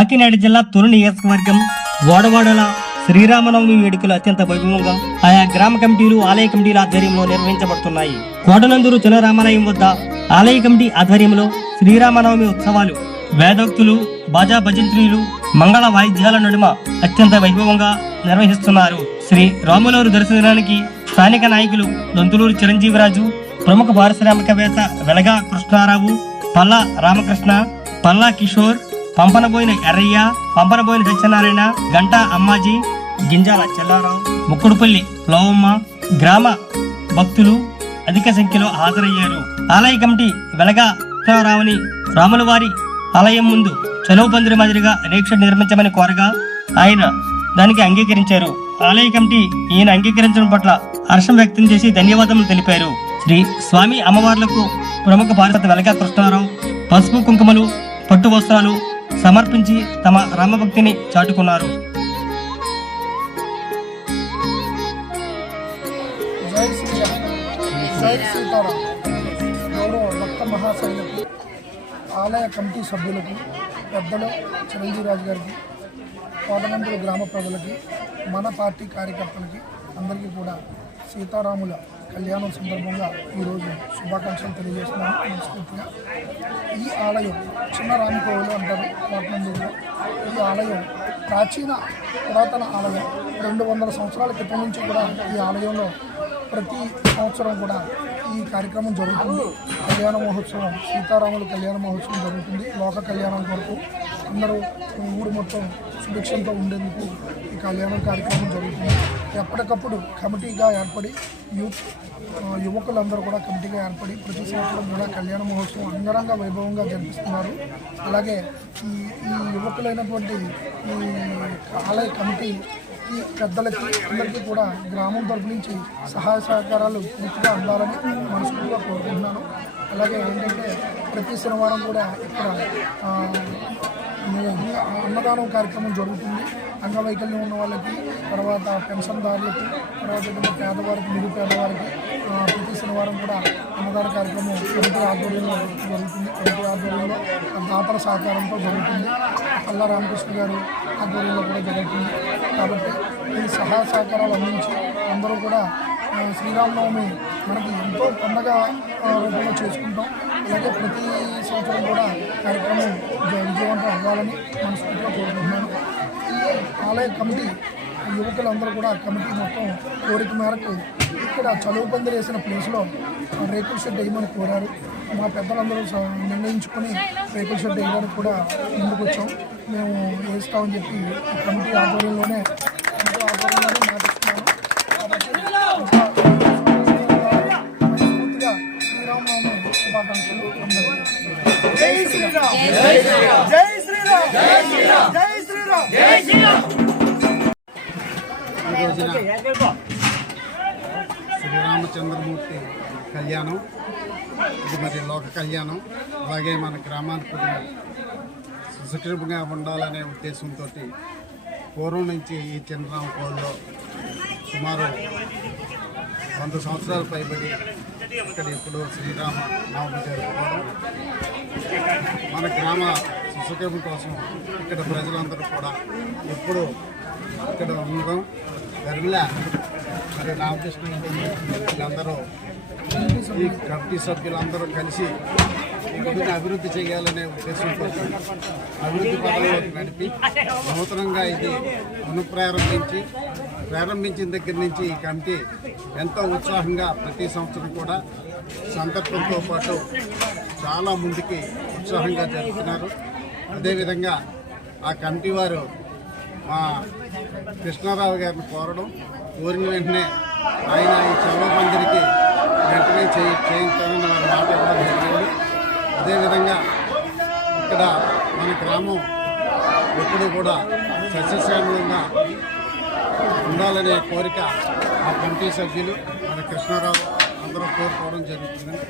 కాకినాడ జిల్లా తొలి నియోజకవర్గం వాడవాడల శ్రీరామనవమి వేడుకలు అత్యంత వైభవంగా ఆయా గ్రామ కమిటీలు ఆలయ కమిటీల ఆధ్వర్యంలో నిర్వహించబడుతున్నాయి. కోటనందూరు చినరామాలయం వద్ద ఆలయ కమిటీ ఆధ్వర్యంలో శ్రీరామనవమి ఉత్సవాలు వేదోక్తులు, బాజా భజంత్రీలు, మంగళ వాయిద్యాల నడుమ అత్యంత వైభవంగా నిర్వహిస్తున్నారు. శ్రీ రాములవారి దర్శనానికి స్థానిక నాయకులు దొంతులూరు చిరంజీవిరాజు, ప్రముఖ పారిశ్రామికవేత్త వెలగా కృష్ణారావు, పల్లా రామకృష్ణ, పల్లా కిషోర్, పంపనబోయిన ఎర్రయ్య, పంపనబోయిన సత్యనారాయణ, గంటా అమ్మాజీ, గింజాల చెల్లారావు, ముక్కుడుపల్లి లోవమ్మ, గ్రామ భక్తులు అధిక సంఖ్యలో హాజరయ్యారు. ఆలయ కమిటీ వెలగా కృష్ణారావుని రాములవారి ఆలయం ముందు చలువ పందిరి మాదిరిగా రేక్ష నిర్మించమని కోరగా ఆయన దానికి అంగీకరించారు. ఆలయ కమిటీ ఈయన అంగీకరించడం పట్ల హర్షం వ్యక్తం చేసి ధన్యవాదములు తెలిపారు. శ్రీ స్వామి అమ్మవార్లకు ప్రముఖ పారిశ్రామిక వెలగా కృష్ణారావు పసుపు కుంకుమలు, పట్టు వస్త్రాలు సమర్పించి తమ రామభక్తిని చాటుకున్నారు. జై శ్రీరామ్, జై సీతారాం. గౌరవ భక్త మహాశైలకు, ఆలయ కమిటీ సభ్యులకు, పెద్దలు చిరంజీవిరాజు గారికి, కోటనందూరు గ్రామ ప్రజలకి, మన పార్టీ కార్యకర్తలకి అందరికీ కూడా సీతారాముల కళ్యాణం సందర్భంగా ఈరోజు శుభాకాంక్షలు తెలియజేస్తున్నాను మనస్ఫూర్తిగా. ఈ ఆలయం చిన్న రామకోవిలు అంటారు కోటనందూరులో. ఈ ఆలయం ప్రాచీన పురాతన ఆలయం. 200 సంవత్సరాల క్రితం నుంచి కూడా ఈ ఆలయంలో ప్రతి సంవత్సరం కూడా ఈ కార్యక్రమం జరుగుతుంది. కళ్యాణ మహోత్సవం, సీతారాముల కళ్యాణ మహోత్సవం జరుగుతుంది. లోక కళ్యాణం కొరకు అందరూ ఊరు మొత్తం సుభిక్షంతో ఉండేందుకు ఈ కళ్యాణం కార్యక్రమం జరుగుతుంది. ఎప్పటికప్పుడు కమిటీగా ఏర్పడి యువకులందరూ కూడా కమిటీగా ఏర్పడి ప్రతి సంవత్సరం కూడా కళ్యాణ మహోత్సవం అంగరంగ వైభవంగా జరిపిస్తున్నారు. అలాగే ఈ యువకులైనటువంటి ఈ ఆలయ కమిటీ ఈ పెద్దలకి అందరికీ కూడా గ్రామం తరపు నుంచి సహాయ సహకారాలు పూర్తిగా అందాలని మనస్ఫూర్తిగా కోరుకుంటున్నాను. అలాగే ఏంటంటే ప్రతి శనివారం కూడా ఇక్కడ అన్నదానం కార్యక్రమం జరుగుతుంది. అంగవైకల్యం ఉన్న వాళ్ళకి, తర్వాత పెన్షన్దారులకి, తర్వాత పేదవారికి, నిరుపేదవారికి ప్రతి శనివారం కూడా అన్నదాన కార్యక్రమం కమిటీ ఆధ్వర్యంలో జరుగుతుంది. కమిటీ ఆధ్వర్యంలో దాతల సహకారంతో జరుగుతుంది. పల్లా రామకృష్ణ గారు ఆధ్వర్యంలో కూడా జరుగుతుంది. కాబట్టి ఈ సహాయ సహకారాలు అందించి అందరూ కూడా శ్రీరామనవమి మనకి ఎంతో పండగ రూపంలో చేసుకుంటాం. అలాగే ప్రతి సంవత్సరం కూడా కార్యక్రమం విజయవంతం అవ్వాలని మనస్ఫూర్తిగా కోరుకుంటున్నాను. ఈ ఆలయ కమిటీ యువకులందరూ కూడా కమిటీ మొత్తం కోరిక మేరకు ఇక్కడ చలువ పందిరి వేసిన ప్లేస్లో రేకుల షెడ్ వేయమని కోరారు. మా పెద్దలందరూ నిర్ణయించుకొని రేకుల షెడ్ వేయడానికి కూడా ముందుకు వచ్చాం. మేము వేస్తామని చెప్పి కమిటీ ఆధ్వర్యంలోనే మాటిస్తున్నాను. కాబట్టి మనస్ఫూర్తిగా శ్రీరామనవమి శుభాకాంక్షలు అందరూ. జై శ్రీరామ్, జై శ్రీరామ్, జై శ్రీరామ్, జై శ్రీరామ్, జై శ్రీరామ్, జై శ్రీరామ్. శ్రీరామచంద్రమూర్తి కళ్యాణం, ఇది మరి లోక కళ్యాణం. అలాగే మన గ్రామానికి సుసక్షేమంగా ఉండాలనే ఉద్దేశంతో పూర్వం నుంచి ఈ చిన్నరామ కోవిల్లో సుమారు 100 సంవత్సరాలు పైబడి ఇక్కడ ఎప్పుడు శ్రీరామ నవమి జరుపుకోవడం, మన గ్రామ సుసక్షేమం కోసం ఇక్కడ ప్రజలందరూ కూడా ఎప్పుడు ఇక్కడ ఉండడం. గర్మిలా మరి రామకృష్ణ వీళ్ళందరూ ఈ కమిటీ సభ్యులందరూ కలిసి ఈ గుడిని అభివృద్ధి చేయాలనే ఉద్దేశంతో అభివృద్ధి పదంలోకి నడిపి నూతనంగా ఇది ప్రారంభించిన దగ్గర నుంచి ఈ కమిటీ ఎంతో ఉత్సాహంగా ప్రతి సంవత్సరం కూడా సందర్భంతో పాటు చాలా ముందుకి ఉత్సాహంగా జరుపుతున్నారు. అదేవిధంగా ఆ కమిటీ వారు మా కృష్ణారావు గారిని కోరిన వెంటనే ఆయన ఈ చలువ పందిరికి వెంటనే చేయించాలని వారి మాట ఇవ్వడం జరిగింది. అదేవిధంగా ఇక్కడ మన గ్రామం ఎప్పుడు కూడా సస్యశ్యామలంగా ఉండాలనే కోరిక ఆ కమిటీ సభ్యులు మన కృష్ణారావు అందరూ కోరుకోవడం జరుగుతుంది.